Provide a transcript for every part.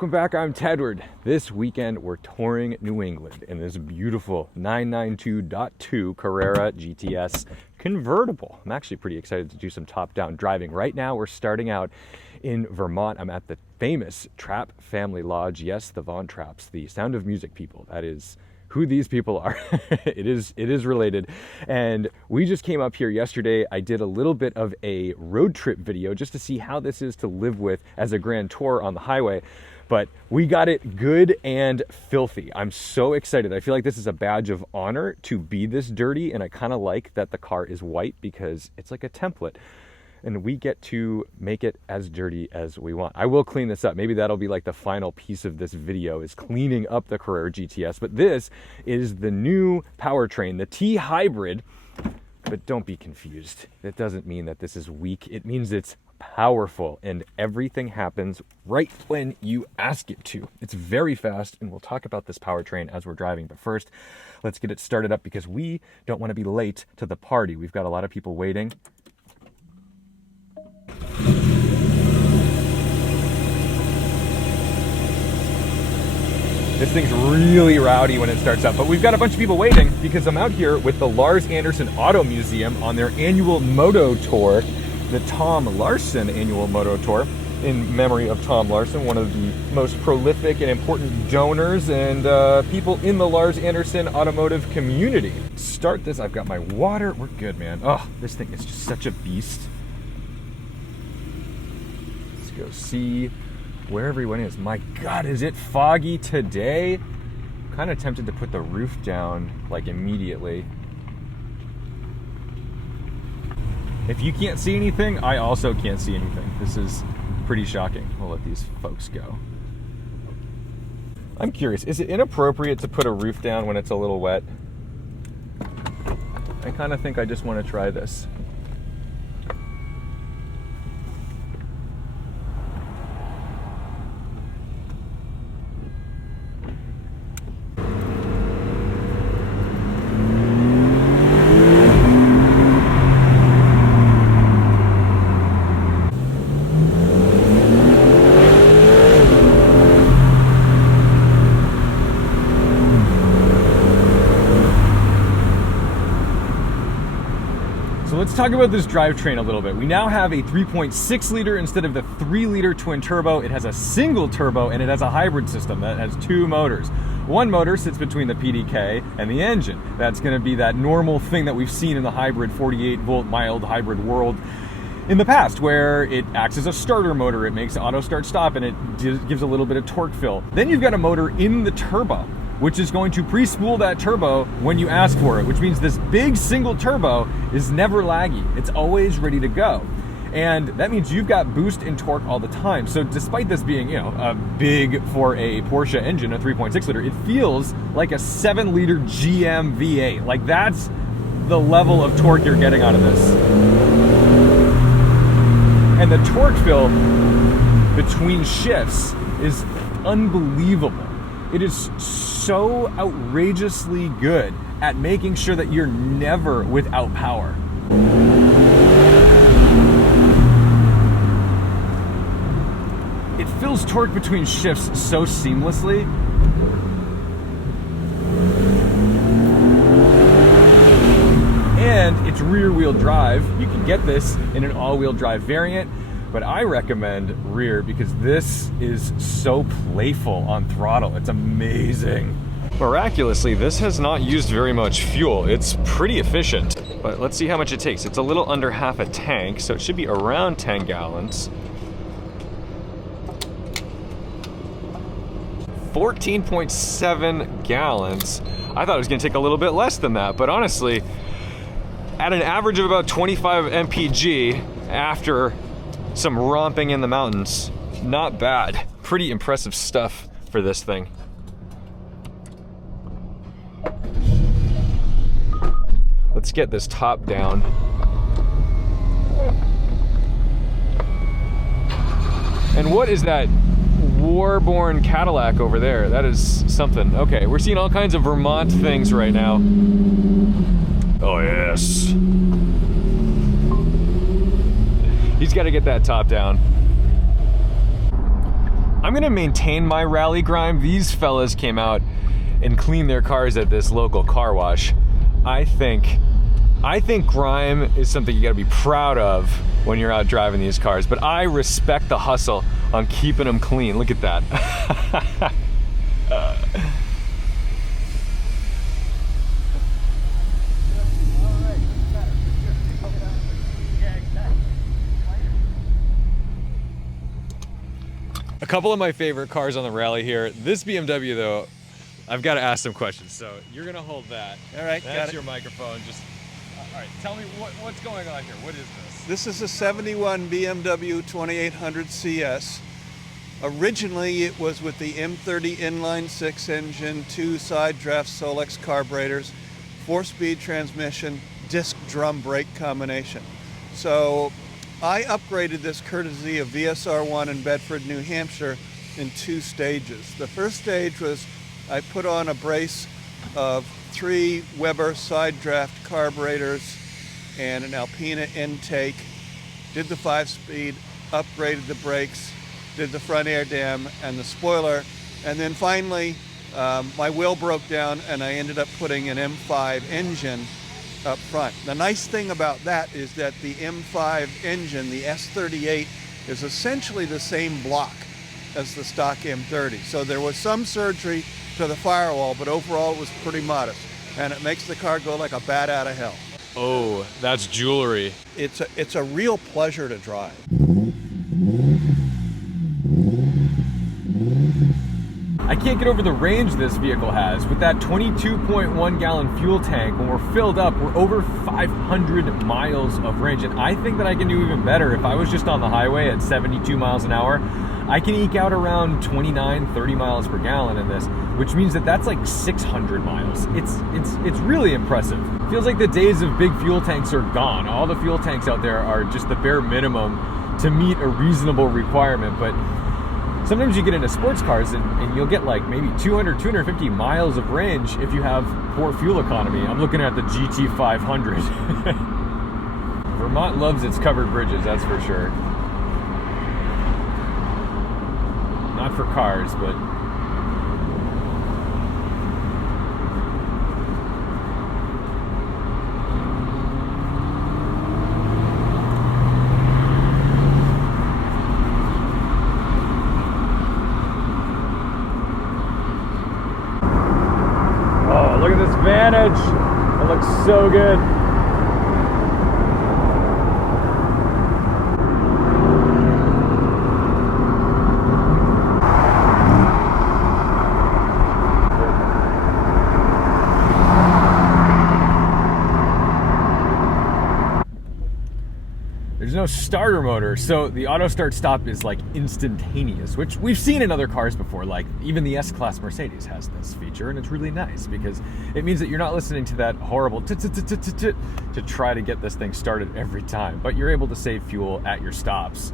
Welcome back, I'm Tedward. This weekend we're touring New England in this beautiful 992.2 Carrera GTS convertible. I'm actually pretty excited to do some top-down driving. Right now we're starting out in Vermont. I'm at the famous Trap Family Lodge. Yes, the Von Traps, the Sound of Music people. That is who these people are. It is related. And we just came up here yesterday. I did a little bit of a road trip video just to see how this is to live with as a grand tour on the highway. But we got it good and filthy. I'm so excited. I feel like this is a badge of honor to be this dirty, and I kind of like that the car is white because it's like a template. And we get to make it as dirty as we want. I will clean this up. Maybe that'll be like the final piece of this video, is cleaning up the Carrera GTS. But this is the new powertrain, the T hybrid. But don't be confused. That doesn't mean that this is weak. It means it's powerful, and everything happens right when you ask it to. It's very fast, and we'll talk about this powertrain as we're driving. But first, let's get it started up because we don't want to be late to the party. We've got a lot of people waiting. This thing's really rowdy when it starts up, but we've got a bunch of people waiting because I'm out here with the Larz Auto Museum on their annual Moto tour, the Tom Larson annual Moto tour, in memory of Tom Larson, one of the most prolific and important donors and people in the Larz automotive community. Start this, I've got my water, we're good, man. Oh, this thing is just such a beast. Let's go see where everyone is. My God, is it foggy today? I'm kind of tempted to put the roof down like immediately. If you can't see anything, I also can't see anything. This is pretty shocking. We'll let these folks go. I'm curious, is it inappropriate to put a roof down when it's a little wet? I kind of think I just want to try this. Let's talk about this drivetrain a little bit. We now have a 3.6 liter instead of the 3 liter twin turbo. It has a single turbo and it has a hybrid system that has two motors. One motor sits between the PDK and the engine. That's going to be that normal thing that we've seen in the hybrid 48 volt mild hybrid world in the past, where it acts as a starter motor. It makes auto start stop and it gives a little bit of torque fill. Then you've got a motor in the turbo, which is going to pre-spool that turbo when you ask for it, which means this big single turbo is never laggy. It's always ready to go. And that means you've got boost in torque all the time. So despite this being, a big for a Porsche engine, a 3.6 liter, it feels like a 7 liter GM V8. Like that's the level of torque you're getting out of this. And the torque fill between shifts is unbelievable. It is so outrageously good at making sure that you're never without power. It fills torque between shifts so seamlessly. And it's rear wheel drive. You can get this in an all-wheel drive variant, but I recommend rear because this is so playful on throttle. It's amazing. Miraculously, this has not used very much fuel. It's pretty efficient, but let's see how much it takes. It's a little under half a tank, so it should be around 10 gallons. 14.7 gallons. I thought it was gonna take a little bit less than that, but honestly, at an average of about 25 mpg after some romping in the mountains, not bad. Pretty impressive stuff for this thing. Let's get this top down. And what is that war-born Cadillac over there? That is something. Okay, we're seeing all kinds of Vermont things right now. Oh yes. He's got to get that top down. I'm gonna maintain my rally grime. These fellas came out and cleaned their cars at this local car wash. I think grime is something you gotta be proud of when you're out driving these cars, but I respect the hustle on keeping them clean. Look at that. A couple of my favorite cars on the rally here. This BMW though, I've got to ask some questions. So you're gonna hold that. All right, that's your microphone. Just all right. Tell me what's going on here. What is this? This is a 71 BMW 2800 CS. Originally, it was with the M30 inline 6 engine, 2 side draft Solex carburetors, 4-speed transmission, disc drum brake combination. So I upgraded this courtesy of VSR1 in Bedford, New Hampshire in 2 stages. The first stage was I put on a brace of 3 Weber side draft carburetors and an Alpina intake, did the 5-speed, upgraded the brakes, did the front air dam and the spoiler, and then finally my wheel broke down and I ended up putting an M5 engine up front. The nice thing about that is that the M5 engine, the S38, is essentially the same block as the stock M30. So there was some surgery to the firewall, but overall it was pretty modest. And it makes the car go like a bat out of hell. Oh, that's jewelry. It's a real pleasure to drive. I can't get over the range this vehicle has. With that 22.1 gallon fuel tank, when we're filled up, we're over 500 miles of range. And I think that I can do even better. If I was just on the highway at 72 miles an hour, I can eke out around 29, 30 miles per gallon in this, which means that that's like 600 miles. It's really impressive. Feels like the days of big fuel tanks are gone. All the fuel tanks out there are just the bare minimum to meet a reasonable requirement. But sometimes you get into sports cars and you'll get like maybe 200, 250 miles of range if you have poor fuel economy. I'm looking at the GT500. Vermont loves its covered bridges, that's for sure. Not for cars, but look at this Vantage. It looks so good. There's no starter motor, so the auto start stop is like instantaneous, which we've seen in other cars before. Like even the S-Class Mercedes has this feature, and it's really nice because it means that you're not listening to that horrible to try to get this thing started every time, but you're able to save fuel at your stops.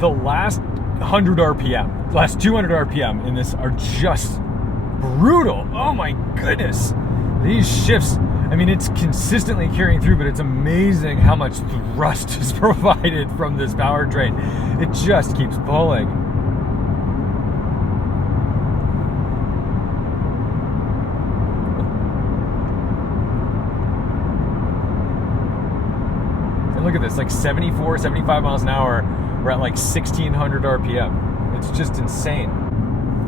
The last 100 RPM, last 200 RPM in this are just brutal. Oh my goodness. These shifts, I mean, it's consistently carrying through, but it's amazing how much thrust is provided from this powertrain. It just keeps pulling. it's like 74, 75 miles an hour. We're at like 1600 RPM. It's just insane.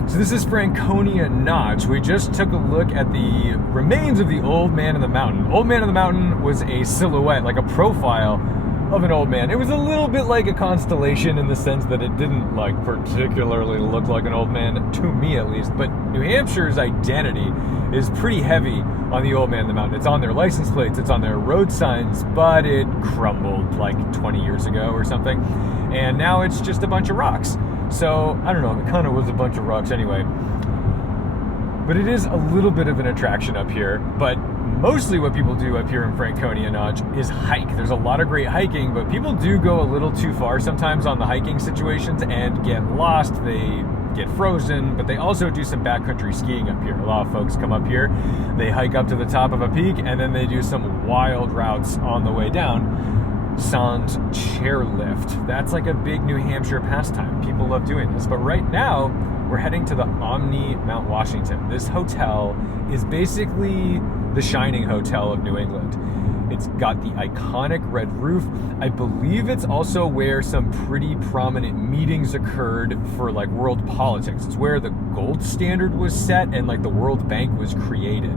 So this is Franconia Notch. We just took a look at the remains of the Old Man in the Mountain. Old Man in the Mountain was a silhouette, like a profile of an old man. It was a little bit like a constellation in the sense that it didn't like particularly look like an old man, to me at least, but New Hampshire's identity is pretty heavy on the Old Man in the Mountain. It's on their license plates, it's on their road signs, but it crumbled like 20 years ago or something, and now it's just a bunch of rocks. So, I don't know, it kind of was a bunch of rocks anyway. But it is a little bit of an attraction up here, but mostly what people do up here in Franconia Notch is hike. There's a lot of great hiking, but people do go a little too far sometimes on the hiking situations and get lost. They get frozen, but they also do some backcountry skiing up here. A lot of folks come up here, they hike up to the top of a peak, and then they do some wild routes on the way down. Sans chairlift. That's like a big New Hampshire pastime. People love doing this. But right now, we're heading to the Omni Mount Washington. This hotel is basically the Shining Hotel of New England. It's got the iconic red roof. I believe it's also where some pretty prominent meetings occurred for like world politics. It's where the gold standard was set and like the World Bank was created.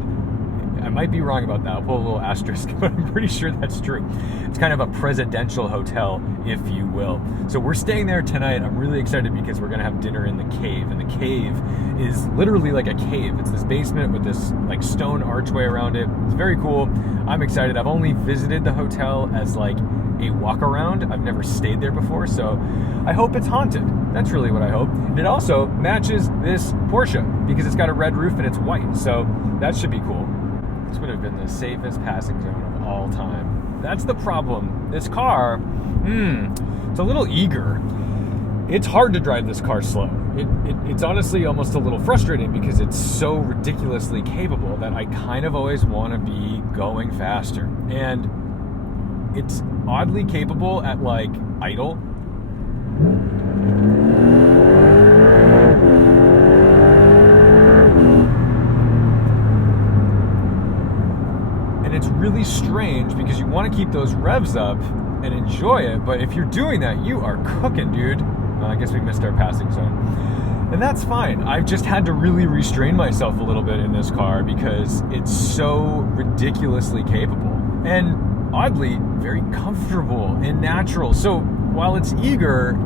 I might be wrong about that. I'll put a little asterisk, but I'm pretty sure that's true. It's kind of a presidential hotel, if you will. So we're staying there tonight. I'm really excited because we're going to have dinner in the cave. And the cave is literally like a cave. It's this basement with this like stone archway around it. It's very cool. I'm excited. I've only visited the hotel as like a walk around. I've never stayed there before, so I hope it's haunted. That's really what I hope. And it also matches this Porsche because it's got a red roof and it's white. So that should be cool. This would have been the safest passing zone of all time. That's the problem. This car, it's a little eager. It's hard to drive this car slow. It's honestly almost a little frustrating because it's so ridiculously capable that I kind of always want to be going faster. And it's oddly capable at like idle. It's really strange because you want to keep those revs up and enjoy it, but if you're doing that, you are cooking, dude. I guess we missed our passing zone. And that's fine. I've just had to really restrain myself a little bit in this car because it's so ridiculously capable and oddly very comfortable and natural. So while it's eager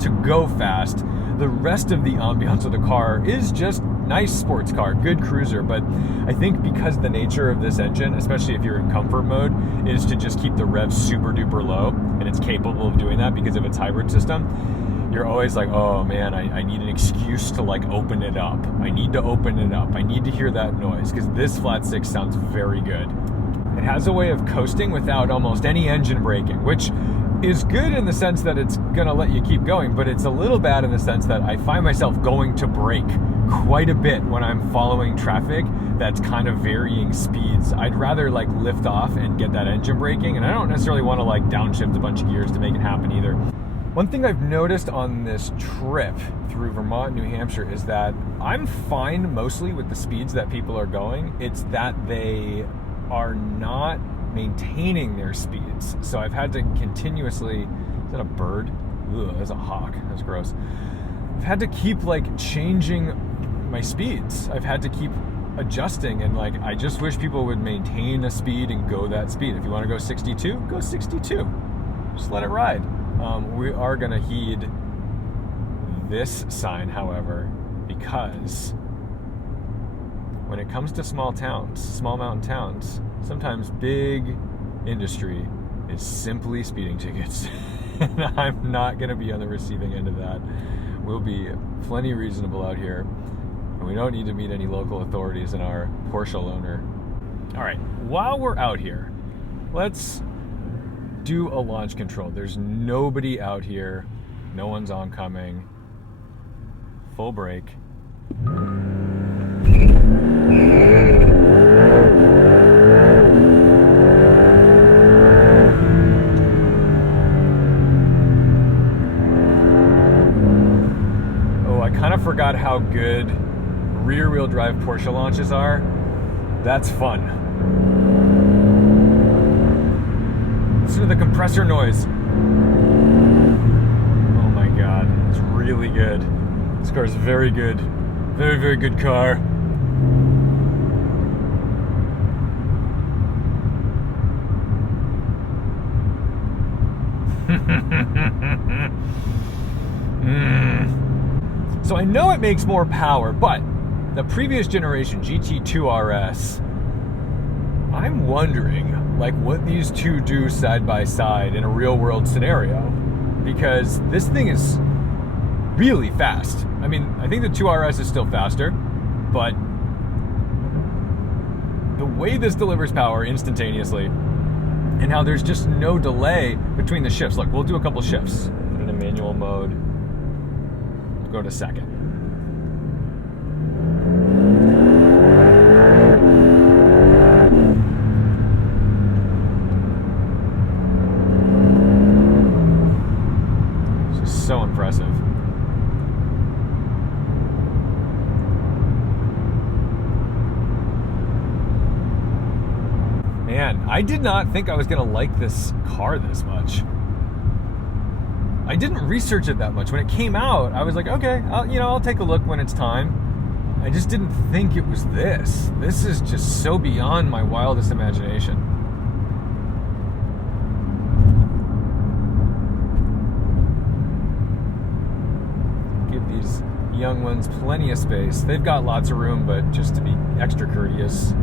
to go fast, the rest of the ambiance of the car is just nice sports car, good cruiser. But I think because the nature of this engine, especially if you're in comfort mode, is to just keep the revs super duper low, and it's capable of doing that because of its hybrid system, you're always like, oh man, I need an excuse to like open it up. I need to open it up. I need to hear that noise because this flat six sounds very good. It has a way of coasting without almost any engine braking, which is good in the sense that it's gonna let you keep going, but it's a little bad in the sense that I find myself going to brake quite a bit when I'm following traffic that's kind of varying speeds. I'd rather like lift off and get that engine braking, and I don't necessarily want to like downshift a bunch of gears to make it happen either. One thing I've noticed on this trip through Vermont, New Hampshire is that I'm fine mostly with the speeds that people are going. It's that they are not maintaining their speeds. So I've had to continuously, is that a bird? Ugh, that's a hawk. That's gross. I've had to keep like changing my speeds. I've had to keep adjusting, and like I just wish people would maintain a speed and go that speed. If you want to go 62, go 62. Just let it ride. We are gonna heed this sign, however, because when it comes to small mountain towns, sometimes big industry is simply speeding tickets. And I'm not gonna be on the receiving end of that. We'll be plenty reasonable out here, and we don't need to meet any local authorities in our Porsche loaner. All right, while we're out here, let's do a launch control. There's nobody out here. No one's oncoming. Full brake. Oh, I kind of forgot how good rear-wheel drive Porsche launches are. That's fun. It's to the compressor noise. Oh my God, it's really good. This car is very good. Very, very good car. So I know it makes more power, but the previous generation GT2 RS, I'm wondering like what these two do side by side in a real world scenario, because this thing is really fast. I mean, I think the 2RS is still faster, but the way this delivers power instantaneously and how there's just no delay between the shifts. Look, we'll do a couple shifts. Put it in manual mode. Go to second. It's just so impressive. Man, I did not think I was gonna like this car this much. I didn't research it that much. When it came out, I was like, okay, I'll take a look when it's time. I just didn't think it was this. This is just so beyond my wildest imagination. Give these young ones plenty of space. They've got lots of room, but just to be extra courteous.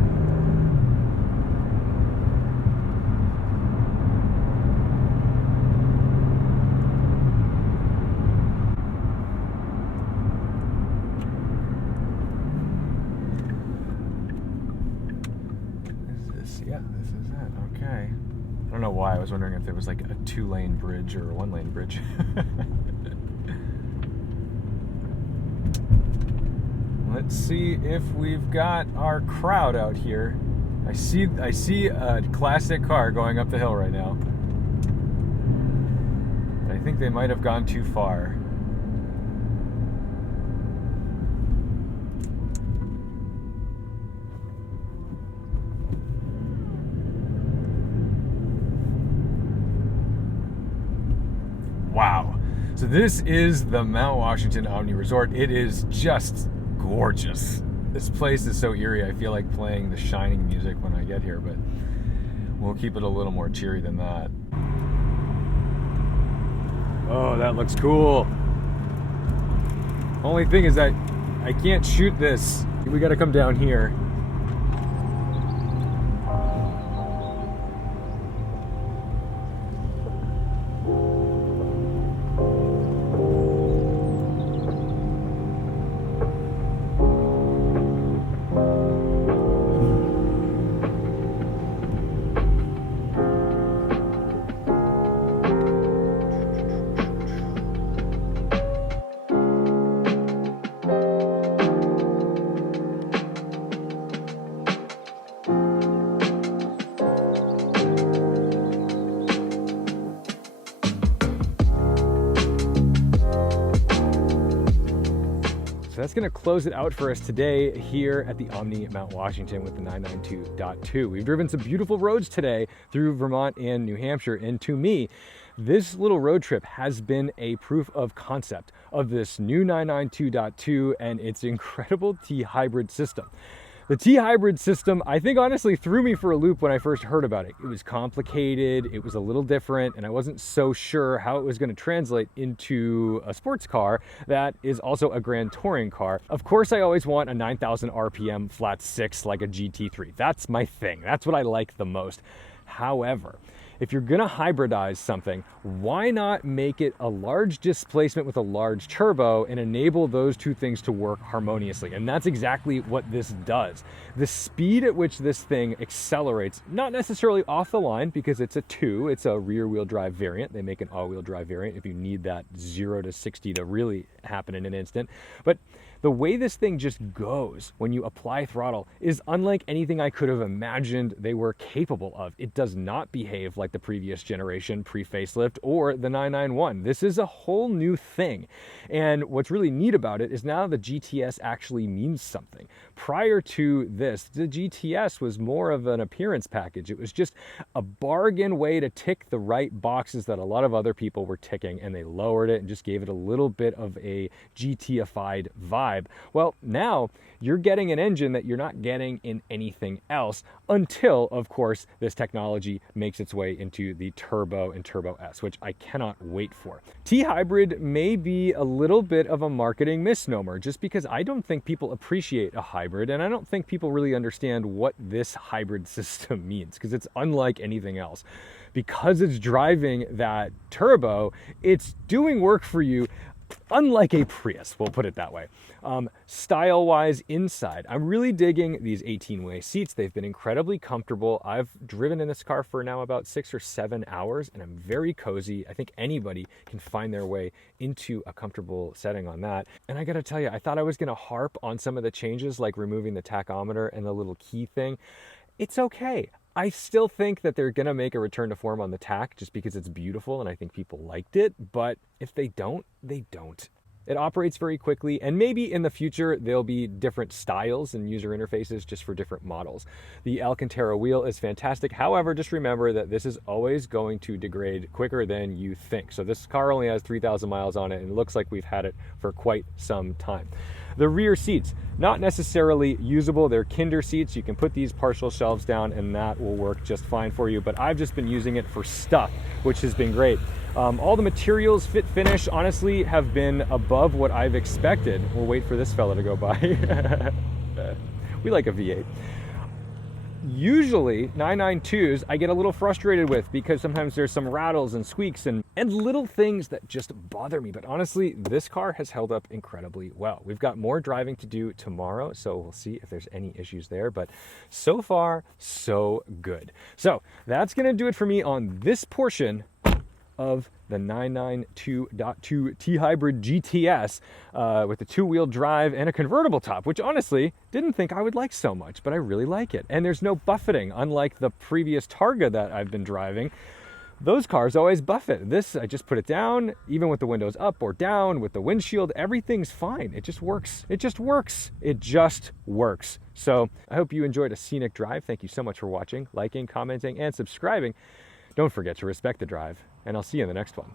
Yeah, this is it. Okay. I don't know why. I was wondering if there was like a 2-lane bridge or a 1-lane bridge. Let's see if we've got our crowd out here. I see a classic car going up the hill right now. But I think they might have gone too far. Wow. So this is the Mount Washington Omni Resort. It is just gorgeous. This place is so eerie. I feel like playing The Shining music when I get here, but we'll keep it a little more cheery than that. Oh, that looks cool. Only thing is that I can't shoot this. We gotta come down here. That's going to close it out for us today here at the Omni Mount Washington with the 992.2. We've driven some beautiful roads today through Vermont and New Hampshire, and to me, this little road trip has been a proof of concept of this new 992.2 and its incredible T-hybrid system. The T-hybrid system, I think, honestly threw me for a loop when I first heard about it. It was complicated, it was a little different, and I wasn't so sure how it was going to translate into a sports car that is also a grand touring car. Of course, I always want a 9,000 RPM flat six like a GT3. That's my thing. That's what I like the most. However, if you're gonna hybridize something, why not make it a large displacement with a large turbo and enable those two things to work harmoniously? And that's exactly what this does. The speed at which this thing accelerates, not necessarily off the line because it's it's a rear wheel drive variant. They make an all wheel drive variant if you need that 0 to 60 to really happen in an instant. But The way this thing just goes when you apply throttle is unlike anything I could have imagined they were capable of. It does not behave like the previous generation pre-facelift or the 991. This is a whole new thing. And what's really neat about it is now the GTS actually means something. Prior to this, the GTS was more of an appearance package. It was just a bargain way to tick the right boxes that a lot of other people were ticking, and they lowered it and just gave it a little bit of a GT-ified vibe. Well, now you're getting an engine that you're not getting in anything else until, of course, this technology makes its way into the Turbo and Turbo S, which I cannot wait for. T-Hybrid may be a little bit of a marketing misnomer just because I don't think people appreciate a hybrid, and I don't think people really understand what this hybrid system means because it's unlike anything else. Because it's driving that turbo, it's doing work for you unlike a Prius, we'll put it that way. Style-wise inside, I'm really digging these 18-way seats. They've been incredibly comfortable. I've driven in this car for now about 6 or 7 hours, and I'm very cozy. I think anybody can find their way into a comfortable setting on that. And I gotta tell you, I thought I was gonna harp on some of the changes, like removing the tachometer and the little key thing. It's okay. I still think that they're going to make a return to form on the tack just because it's beautiful and I think people liked it. But if they don't, they don't. It operates very quickly, and maybe in the future there'll be different styles and user interfaces just for different models. The Alcantara wheel is fantastic. However, just remember that this is always going to degrade quicker than you think. So this car only has 3,000 miles on it, and it looks like we've had it for quite some time. The rear seats, not necessarily usable. They're Kinder seats. You can put these partial shelves down and that will work just fine for you, but I've just been using it for stuff, which has been great. All the materials, fit, finish, honestly, have been above what I've expected. We'll wait for this fella to go by. We like a V8. Usually 992s I get a little frustrated with because sometimes there's some rattles and squeaks and little things that just bother me. But honestly, this car has held up incredibly well. We've got more driving to do tomorrow, so we'll see if there's any issues there. But so far, so good. So that's going to do it for me on this portion of the 992.2 T-Hybrid GTS with a two-wheel drive and a convertible top, which honestly didn't think I would like so much, but I really like it. And there's no buffeting, unlike the previous Targa that I've been driving. Those cars always buffet. This, I just put it down, even with the windows up or down, with the windshield, everything's fine. It just works. It just works. It just works. So I hope you enjoyed a scenic drive. Thank you so much for watching, liking, commenting, and subscribing. Don't forget to respect the drive, and I'll see you in the next one.